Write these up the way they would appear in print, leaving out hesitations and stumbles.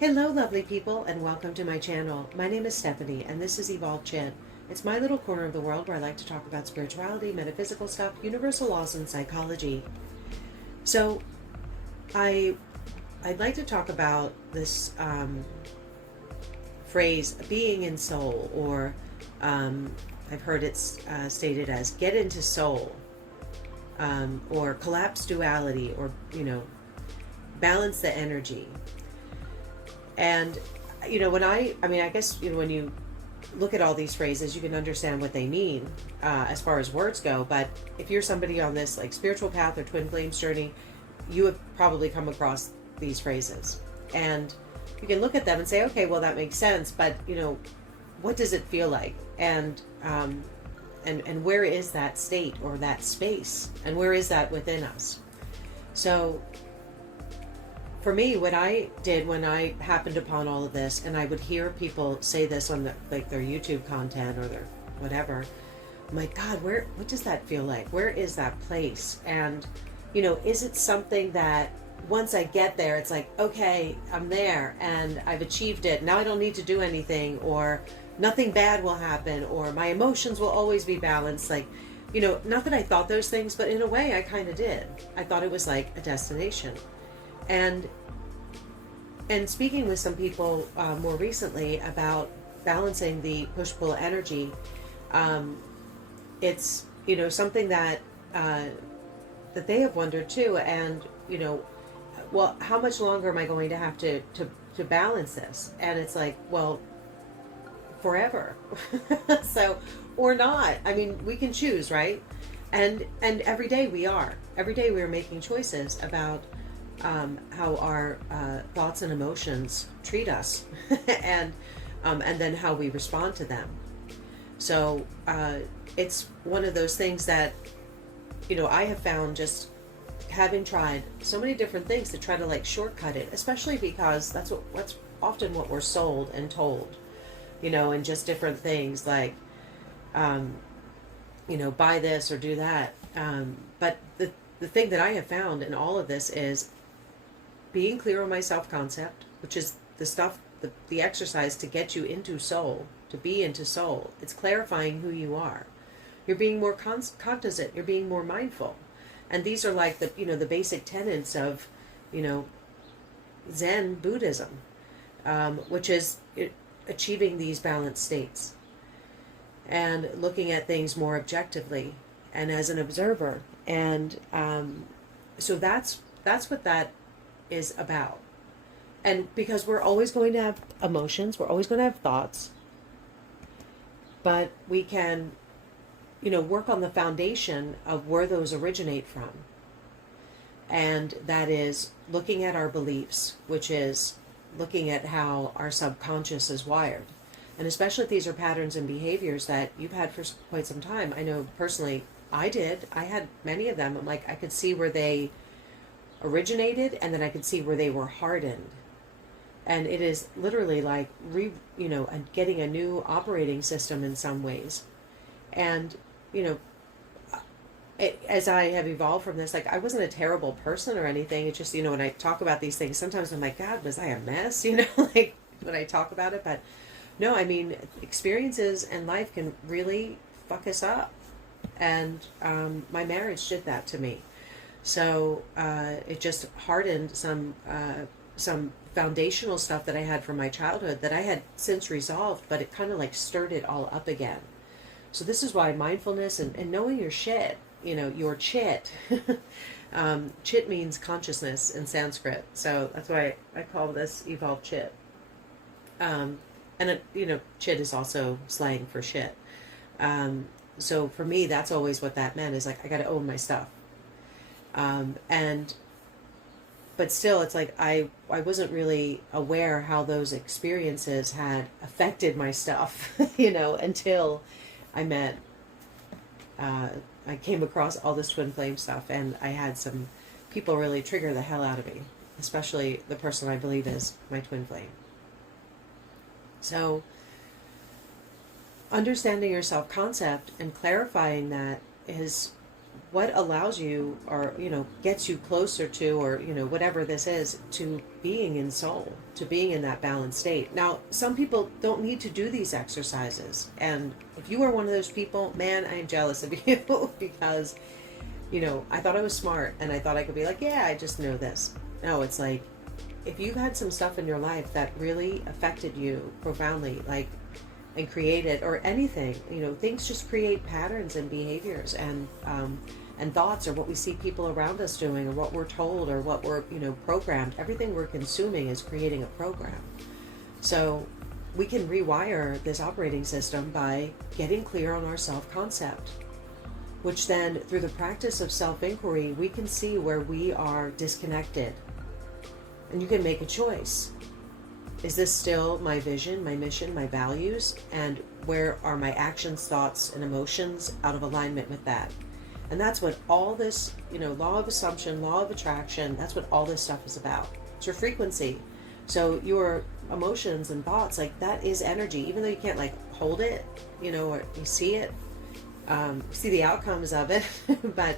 Hello, lovely people, and welcome to my channel. My name is Stephanie, and this is Evolved Chin. It's my little corner of the world where I like to talk about spirituality, metaphysical stuff, universal laws, and psychology. So, I'd like to talk about this phrase, being in soul, or I've heard it stated as get into soul, or collapse duality, or, balance the energy. And, when I guess, when you look at all these phrases, you can understand what they mean as far as words go. But if you're somebody on this like spiritual path or twin flames journey, you have probably come across these phrases. And you can look at them and say, okay, well, that makes sense. But, what does it feel like? And where is that state or that space? And where is that within us? So for me, what I did when I happened upon all of this, and I would hear people say this on their YouTube content or their whatever, I'm like, God, what does that feel like? Where is that place? And, is it something that once I get there, it's like, okay, I'm there and I've achieved it. Now I don't need to do anything, or nothing bad will happen, or my emotions will always be balanced. Like, not that I thought those things, but in a way I kind of did. I thought it was like a destination. And speaking with some people more recently about balancing the push-pull energy, it's something that that they have wondered too. And well, how much longer am I going to have to balance this? And it's like, well, forever. So, or not. I mean, we can choose, right? And every day we are making choices about how our thoughts and emotions treat us, and then how we respond to them. So it's one of those things that I have found, just having tried so many different things to try to like shortcut it, especially because what's often what we're sold and told, and just different things like buy this or do that. But the thing that I have found in all of this is being clear on my self-concept, which is the stuff, the exercise to get you into soul, to be into soul. It's clarifying who you are. You're being more cognizant. You're being more mindful. And these are like the basic tenets of, Zen Buddhism, which is achieving these balanced states and looking at things more objectively and as an observer. And so that's what that is about. And because we're always going to have emotions, we're always going to have thoughts, but we can work on the foundation of where those originate from. And that is looking at our beliefs, which is looking at how our subconscious is wired. And especially if these are patterns and behaviors that you've had for quite some time. I know personally I had many of them. I'm like, I could see where they originated, and then I could see where they were hardened. And it is literally like getting a new operating system in some ways. And as I have evolved from this, like, I wasn't a terrible person or anything. It's just when I talk about these things, sometimes I'm like, God, was I a mess? Like when I talk about it. But no, I mean, experiences and life can really fuck us up. And my marriage did that to me. So it just hardened some foundational stuff that I had from my childhood that I had since resolved, but it kind of like stirred it all up again. So this is why mindfulness and knowing your shit, your chit. Chit means consciousness in Sanskrit. So that's why I call this Evolved Chit. And chit is also slang for shit. So for me, that's always what that meant, is like, I got to own my stuff. But still, it's like I wasn't really aware how those experiences had affected my stuff, until I met, I came across all this twin flame stuff, and I had some people really trigger the hell out of me, especially the person I believe is my twin flame. So understanding your self-concept and clarifying that is what allows you, or gets you closer to, or whatever this is, to being in soul, to being in that balanced state. Now, some people don't need to do these exercises, and if you are one of those people, man, I am jealous of you because I thought I was smart and I thought I could be like, yeah, I just know this. No, it's like, if you've had some stuff in your life that really affected you profoundly, like, and created, or anything, things just create patterns and behaviors, and thoughts, or what we see people around us doing, or what we're told, or what we're programmed. Everything we're consuming is creating a program. So we can rewire this operating system by getting clear on our self-concept, which then, through the practice of self-inquiry, we can see where we are disconnected. And you can make a choice. Is this still my vision, my mission, my values? And where are my actions, thoughts, and emotions out of alignment with that? And that's what all this, law of assumption, law of attraction, that's what all this stuff is about. It's your frequency. So your emotions and thoughts, like, that is energy. Even though you can't, like, hold it, or you see it, see the outcomes of it, but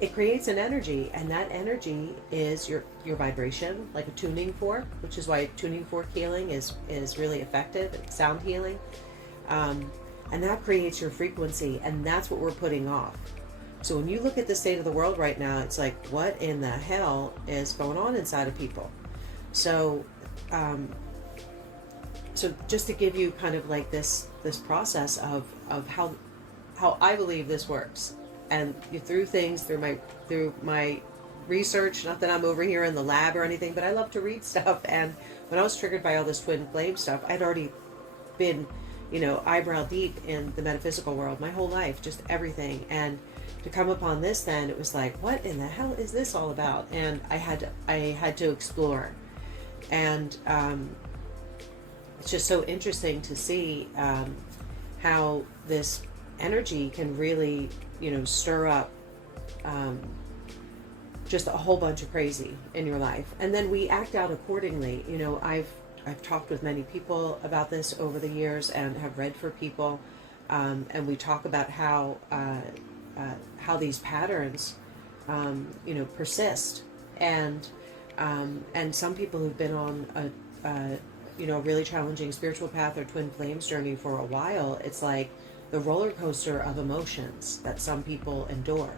it creates an energy, and that energy is your vibration, like a tuning fork, which is why tuning fork healing is really effective, sound healing, and that creates your frequency, and that's what we're putting off. So when you look at the state of the world right now, it's like, what in the hell is going on inside of people? So so just to give you kind of like this process of how I believe this works. And through my research, not that I'm over here in the lab or anything, but I love to read stuff. And when I was triggered by all this twin flame stuff, I'd already been, eyebrow deep in the metaphysical world my whole life, just everything. And to come upon this, then it was like, what in the hell is this all about? And I had to explore. And it's just so interesting to see how this energy can really stir up just a whole bunch of crazy in your life, and then we act out accordingly. I've talked with many people about this over the years, and have read for people, and we talk about how these patterns persist, and some people who've been on a really challenging spiritual path or twin flames journey for a while, it's like the roller coaster of emotions that some people endure.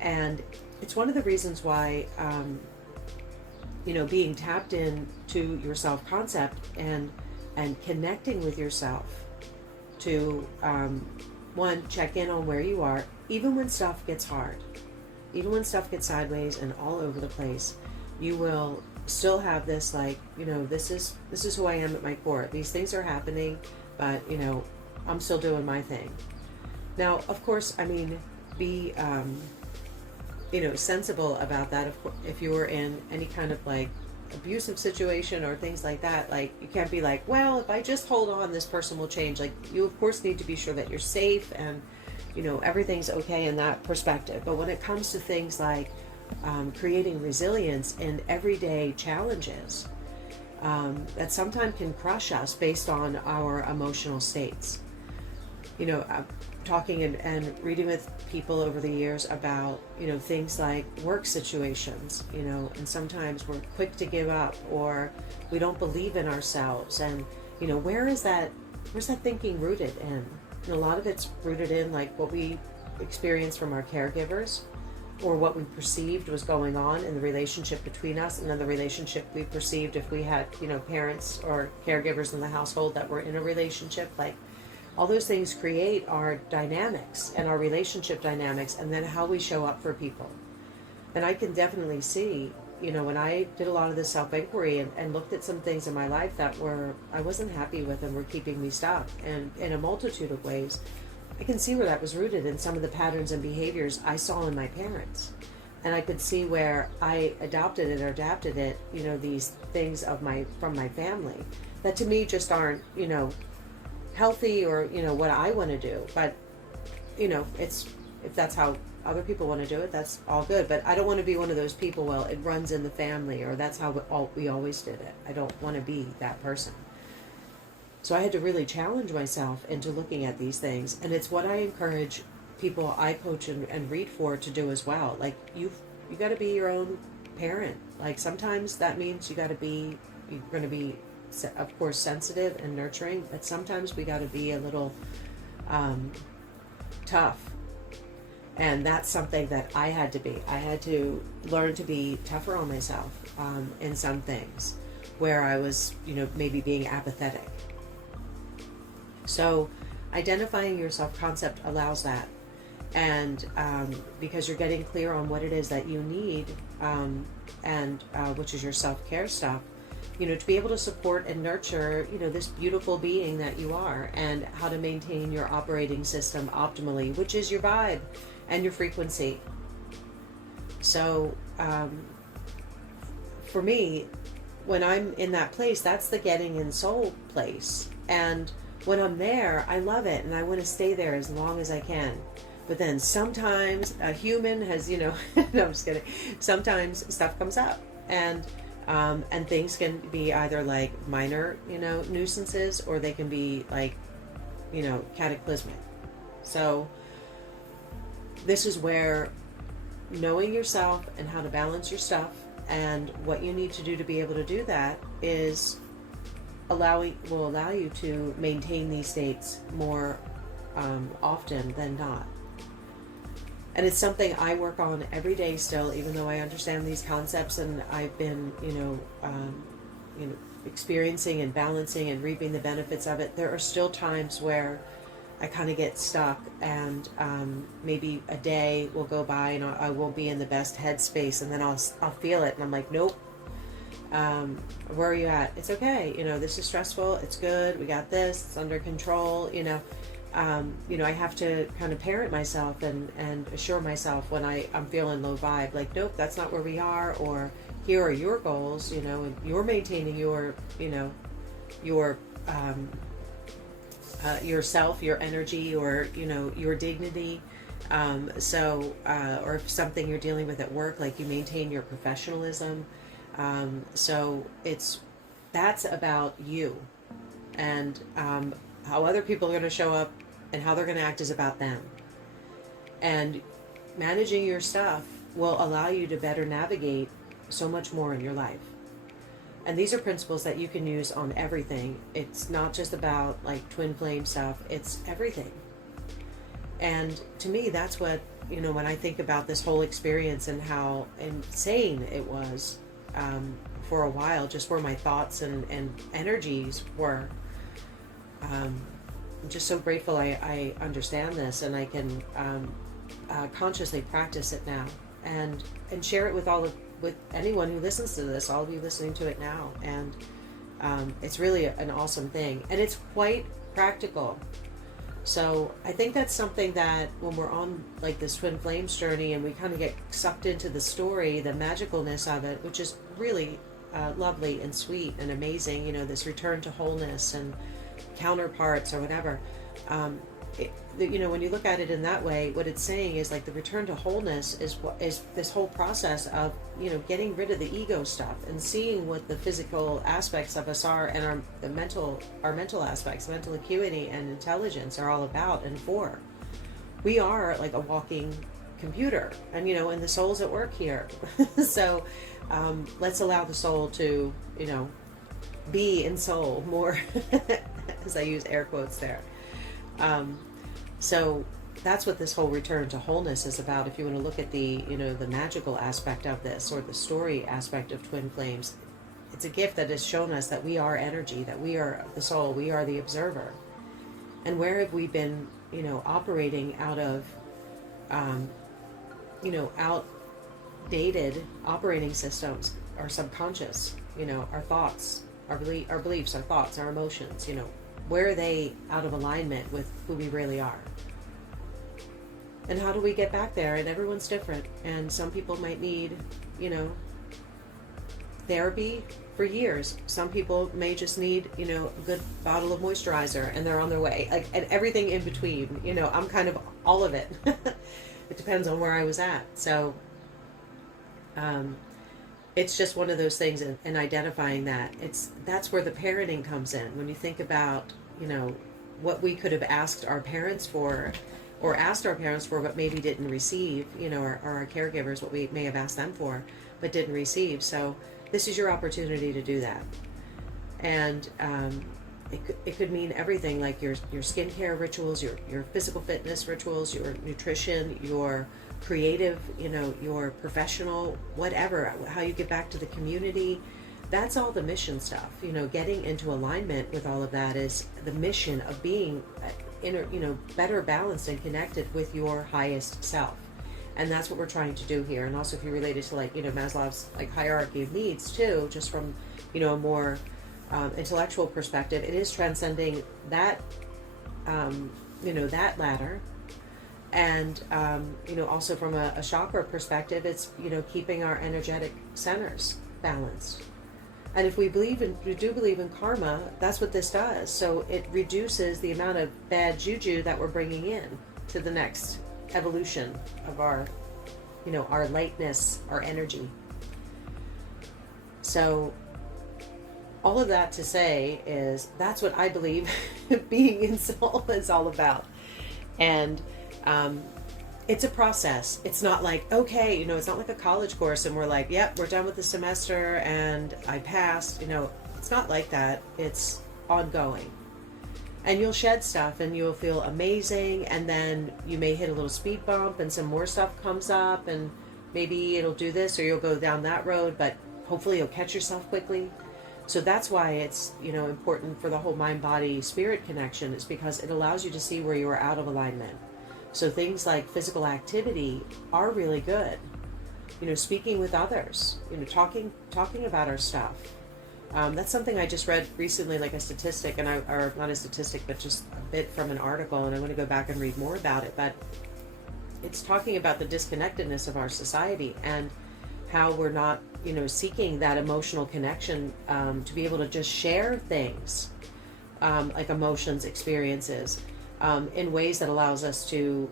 And it's one of the reasons why, being tapped in to your self-concept and connecting with yourself to, one, check in on where you are, even when stuff gets hard, even when stuff gets sideways and all over the place, you will still have this, like, this is who I am at my core. These things are happening, but, I'm still doing my thing. Now, of course, be, sensible about that. If you were in any kind of, like, abusive situation or things like that, like, you can't be like, well, if I just hold on, this person will change. Like, you, of course, need to be sure that you're safe and, everything's okay in that perspective. But when it comes to things like creating resilience in everyday challenges, that sometimes can crush us based on our emotional states. Talking and reading with people over the years about, things like work situations, and sometimes we're quick to give up, or we don't believe in ourselves. And, where's that thinking rooted in? And a lot of it's rooted in, like, what we experience from our caregivers, or what we perceived was going on in the relationship between us, and then the relationship we perceived if we had, parents or caregivers in the household that were in a relationship. Like, all those things create our dynamics and our relationship dynamics, and then how we show up for people. And I can definitely see, when I did a lot of this self-inquiry and looked at some things in my life that I wasn't happy with and were keeping me stuck, and in a multitude of ways, I can see where that was rooted in some of the patterns and behaviors I saw in my parents. And I could see where I adopted it or adapted it, these things from my family that to me just aren't, healthy, or what I want to do. But it's, if that's how other people want to do it, that's all good. But I don't want to be one of those people, well, it runs in the family, or that's how we always did it. I don't want to be that person. So I had to really challenge myself into looking at these things, and it's what I encourage people I coach and read for to do as well. Like you got to be your own parent. Like sometimes that means you're going to be, of course, sensitive and nurturing, but sometimes we got to be a little tough. And that's something that I had to be. I had to learn to be tougher on myself in some things where I was, maybe being apathetic. So identifying your self-concept allows that. And because you're getting clear on what it is that you need, and which is your self-care stuff, to be able to support and nurture, this beautiful being that you are, and how to maintain your operating system optimally, which is your vibe and your frequency. So for me, when I'm in that place, that's the getting in soul place. And when I'm there, I love it, and I want to stay there as long as I can. But then sometimes a human has, no, I'm just kidding. Sometimes stuff comes up, and things can be either like minor, nuisances, or they can be like, cataclysmic. So this is where knowing yourself and how to balance your stuff and what you need to do to be able to do that will allow you to maintain these states more often than not. And it's something I work on every day still, even though I understand these concepts and I've been, experiencing and balancing and reaping the benefits of it. There are still times where I kind of get stuck, and maybe a day will go by and I won't be in the best headspace, and then I'll feel it, and I'm like, nope. Where are you at? It's okay. This is stressful. It's good. We got this. It's under control. I have to kind of parent myself and assure myself when I'm feeling low vibe, like, nope, that's not where we are, or here are your goals, and you're maintaining your yourself, your energy, or, your dignity. Or if something you're dealing with at work, like you maintain your professionalism. So that's about you, and how other people are going to show up and how they're going to act is about them. And managing your stuff will allow you to better navigate so much more in your life. And these are principles that you can use on everything. It's not just about like twin flame stuff, it's everything. And to me, that's what, when I think about this whole experience and how insane it was for a while, just where my thoughts and energies were. I'm just so grateful I understand this, and I can consciously practice it now and share it with anyone who listens to this. I'll be listening to it now, and it's really an awesome thing, and it's quite practical. So I think that's something that when we're on like this twin flames journey and we kind of get sucked into the story, the magicalness of it, which is really lovely and sweet and amazing, this return to wholeness and counterparts or whatever, when you look at it in that way, what it's saying is like the return to wholeness is this whole process of getting rid of the ego stuff and seeing what the physical aspects of us are, and our mental aspects, mental acuity and intelligence are all about and for. We are like a walking computer, and and the soul's at work here. So let's allow the soul to be in soul more, as I use air quotes there. So that's what this whole return to wholeness is about. If you want to look at the the magical aspect of this, or the story aspect of twin flames, it's a gift that has shown us that we are energy, that we are the soul, we are the observer. And where have we been operating out of outdated operating systems, our subconscious, our thoughts, our beliefs, our thoughts, our emotions, where are they out of alignment with who we really are? And how do we get back there? And everyone's different. And some people might need, therapy for years. Some people may just need, a good bottle of moisturizer and they're on their way. Like, and everything in between, I'm kind of all of it. It depends on where I was at. So, it's just one of those things, and identifying that's where the parenting comes in. When you think about, what we could have asked our parents for, or asked our parents for but maybe didn't receive, or our caregivers, what we may have asked them for but didn't receive. So this is your opportunity to do that. And it could mean everything, like your skincare rituals, your physical fitness rituals, your nutrition, your creative, your professional, whatever, how you get back to the community. That's all the mission stuff. Getting into alignment with all of that is the mission of being better balanced and connected with your highest self. And that's what we're trying to do here. And also, if you relate it to Maslow's hierarchy of needs too, just from a more intellectual perspective, it is transcending that that ladder. And also from a chakra perspective, it's keeping our energetic centers balanced. And if we do believe in karma, that's what this does. So it reduces the amount of bad juju that we're bringing in to the next evolution of our lightness, our energy. So all of that to say is that's what I believe being in soul is all about. And it's a process. It's not like, okay, it's not like a college course and we're like, yep, we're done with the semester and I passed. It's not like that. It's ongoing. And you'll shed stuff and you'll feel amazing, and then you may hit a little speed bump and some more stuff comes up, and maybe it'll do this or you'll go down that road, but hopefully you'll catch yourself quickly. So that's why it's important for the whole mind-body-spirit connection, is because it allows you to see where you are out of alignment. So things like physical activity are really good. Speaking with others, talking about our stuff. That's something I just read recently, like a statistic, or not a statistic, but just a bit from an article, and I want to go back and read more about it. But it's talking about the disconnectedness of our society and how we're not, seeking that emotional connection to be able to just share things, like emotions, experiences, in ways that allows us to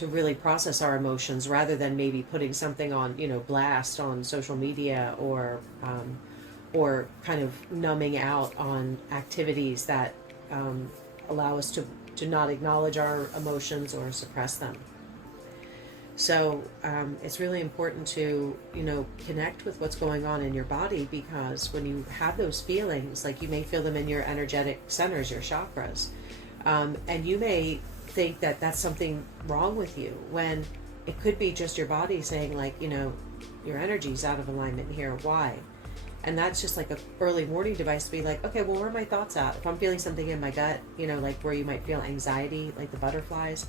really process our emotions, rather than maybe putting something on, blast on social media, or kind of numbing out on activities that allow us to not acknowledge our emotions or suppress them. So it's really important to, connect with what's going on in your body, because when you have those feelings, like you may feel them in your energetic centers, your chakras, and you may think that that's something wrong with you, when it could be just your body saying, your energy's out of alignment here. Why? And that's just like an early warning device to be like, okay, well, where are my thoughts at? If I'm feeling something in my gut, like where you might feel anxiety, like the butterflies,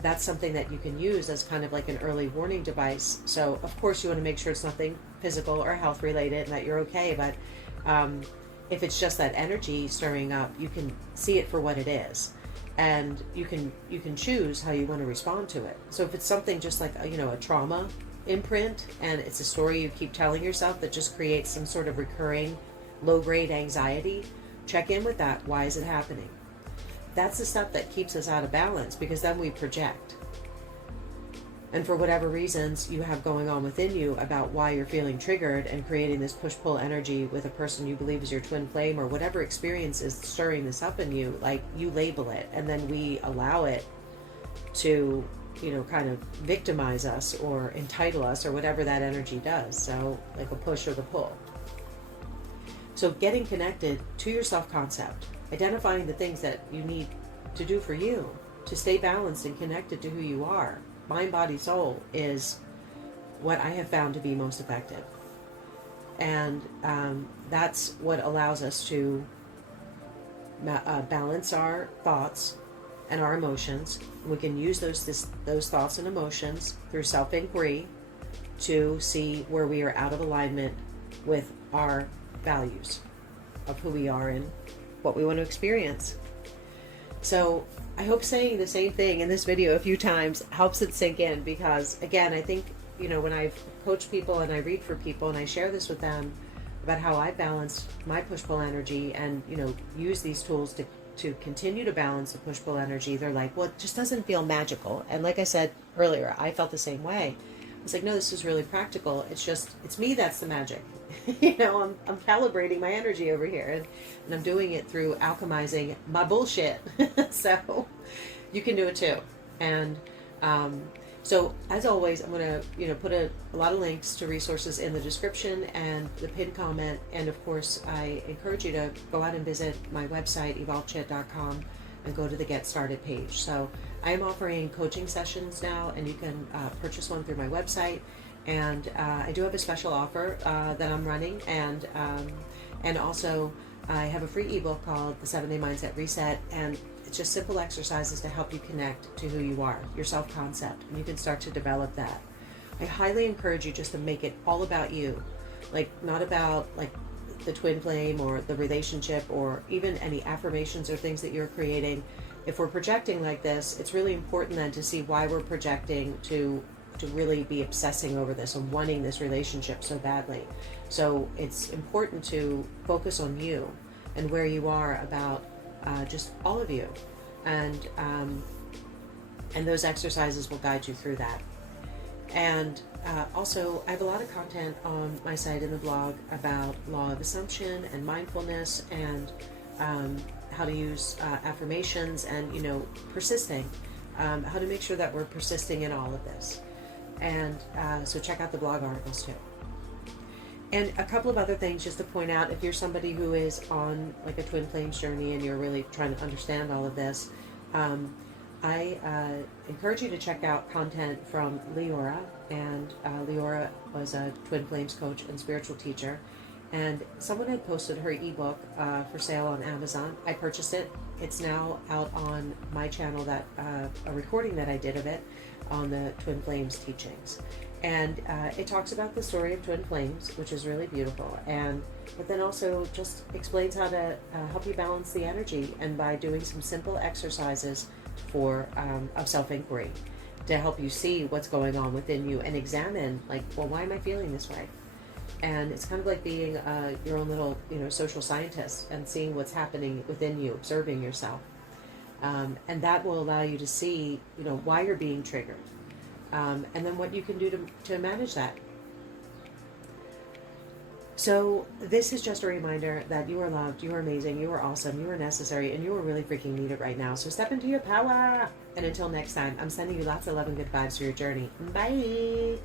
that's something that you can use as kind of like an early warning device. So of course you want to make sure it's nothing physical or health related and that you're okay. But if it's just that energy stirring up, you can see it for what it is. And you can choose how you want to respond to it. So if it's something just like a trauma imprint, and it's a story you keep telling yourself that just creates some sort of recurring low-grade anxiety, check in with that. Why is it happening? That's the stuff that keeps us out of balance, because then we project. And for whatever reasons you have going on within you about why you're feeling triggered and creating this push-pull energy with a person you believe is your twin flame, or whatever experience is stirring this up in you, like you label it, and then we allow it to kind of victimize us or entitle us, or whatever that energy does. So like a push or the pull. So getting connected to your self-concept, identifying the things that you need to do for you to stay balanced and connected to who you are, mind, body, soul, is what I have found to be most effective. And that's what allows us to balance our thoughts and our emotions. We can use those thoughts and emotions through self-inquiry to see where we are out of alignment with our values of who we are and what we want to experience. So I hope saying the same thing in this video a few times helps it sink in, because again, I think, when I've coached people and I read for people and I share this with them about how I balance my push-pull energy and, use these tools to continue to balance the push-pull energy, they're like, well, it just doesn't feel magical. And like I said earlier, I felt the same way. I was like, no, this is really practical. It's me that's the magic. I'm calibrating my energy over here, and I'm doing it through alchemizing my bullshit. So you can do it too. And so as always, I'm going to put a lot of links to resources in the description and the pinned comment. And of course, I encourage you to go out and visit my website, evolvedchit.com, and go to the Get Started page. So I am offering coaching sessions now, and you can purchase one through my website. And I do have a special offer that I'm running, and also I have a free ebook called The 7-Day Mindset Reset, and it's just simple exercises to help you connect to who you are, your self-concept, and you can start to develop that. I highly encourage you just to make it all about you, like not about like the twin flame or the relationship or even any affirmations or things that you're creating. If we're projecting like this, it's really important then to see why we're projecting to really be obsessing over this and wanting this relationship so badly. So it's important to focus on you and where you are about just all of you, and those exercises will guide you through that. And also, I have a lot of content on my site and the blog about law of assumption and mindfulness, and how to use affirmations, and persisting, how to make sure that we're persisting in all of this. And so check out the blog articles too. And a couple of other things just to point out, if you're somebody who is on like a twin flames journey and you're really trying to understand all of this, I encourage you to check out content from Liora. And Liora was a twin flames coach and spiritual teacher. And someone had posted her ebook for sale on Amazon. I purchased it. It's now out on my channel, that a recording that I did of it on the twin flames teachings. And it talks about the story of twin flames, which is really beautiful, but then also just explains how to help you balance the energy, and by doing some simple exercises of self-inquiry to help you see what's going on within you and examine, like, well, why am I feeling this way? And it's kind of like being your own little social scientist and seeing what's happening within you, observing yourself, and that will allow you to see why you're being triggered. And then what you can do to manage that. So this is just a reminder that you are loved, you are amazing, you are awesome, you are necessary, and you are really freaking needed right now. So step into your power. And until next time, I'm sending you lots of love and good vibes for your journey. Bye.